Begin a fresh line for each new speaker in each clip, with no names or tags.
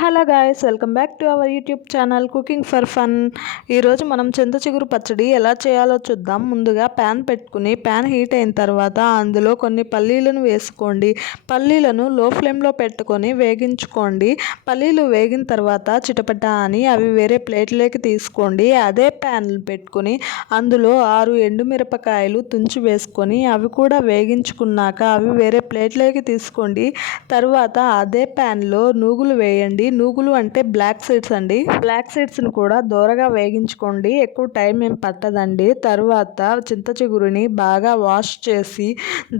Hello guys welcome back to our YouTube channel cooking for fun. ఈరోజు మనం చింత చిగురు పచ్చడి ఎలా చేయాలో చూద్దాం. ముందుగా ప్యాన్ పెట్టుకుని ప్యాన్ హీట్ అయిన తర్వాత అందులో కొన్ని పల్లీలను వేసుకోండి. పల్లీలను లో ఫ్లేమ్లో పెట్టుకొని వేగించుకోండి. పల్లీలు వేగిన తర్వాత చిటపట అని అవి వేరే ప్లేట్లోకి తీసుకోండి. అదే ప్యాన్ పెట్టుకొని అందులో ఆరు ఎండుమిరపకాయలు తుంచి వేసుకొని అవి కూడా వేగించుకున్నాక అవి వేరే ప్లేట్లోకి తీసుకోండి. తర్వాత అదే ప్యాన్లో నూగులు వేయండి. నూగులు అంటే బ్లాక్ సీడ్స్ అండి. బ్లాక్ సీడ్స్ని కూడా దూరగా వేగించుకోండి. ఎక్కువ టైం ఏం పట్టదండి. తర్వాత చింత చిగురుని బాగా వాష్ చేసి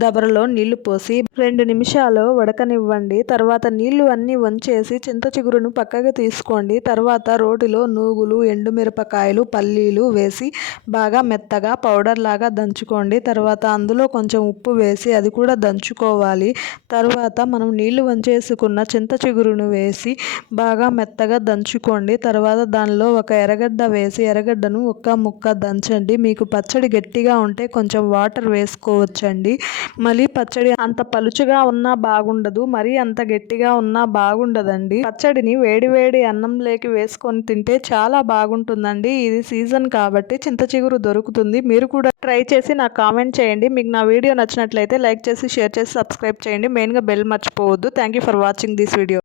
దబరలో నీళ్ళు పోసి రెండు నిమిషాలు ఉడకనివ్వండి తర్వాత నీళ్ళు అన్నీ వంచేసి చింత చిగురును పక్కకు తీసుకోండి. తర్వాత రోటిలో నూగులు ఎండుమిరపకాయలు పల్లీలు వేసి బాగా మెత్తగా పౌడర్ లాగా దంచుకోండి. తర్వాత అందులో కొంచెం ఉప్పు వేసి అది కూడా దంచుకోవాలి. తర్వాత మనం నీళ్ళు వంచేసుకున్న చింత చిగురును వేసి బాగా మెత్తగా దంచుకోండి. తర్వాత దానిలో ఒక ఎర్రగడ్డ వేసి ఎర్రగడ్డను ఒక్క ముక్క దంచండి. మీకు పచ్చడి గట్టిగా ఉంటే కొంచెం వాటర్ వేసుకోవచ్చండి. మళ్ళీ పచ్చడి అంత పలుచుగా ఉన్నా బాగుండదు. మరీ అంత గట్టిగా ఉన్నా బాగుండదండి. పచ్చడిని వేడి వేడి అన్నంలోకి వేసుకొని తింటే చాలా బాగుంటుందండి. ఇది సీజన్ కాబట్టి చింత చిగురు దొరుకుతుంది. మీరు కూడా ట్రై చేసి నాకు కామెంట్ చేయండి. మీకు నా వీడియో నచ్చినట్లయితే లైక్ చేసి షేర్ చేసి సబ్స్క్రైబ్ చేయండి. మెయిన్గా బెల్ మర్చిపోవద్దు. Thank you for watching this video.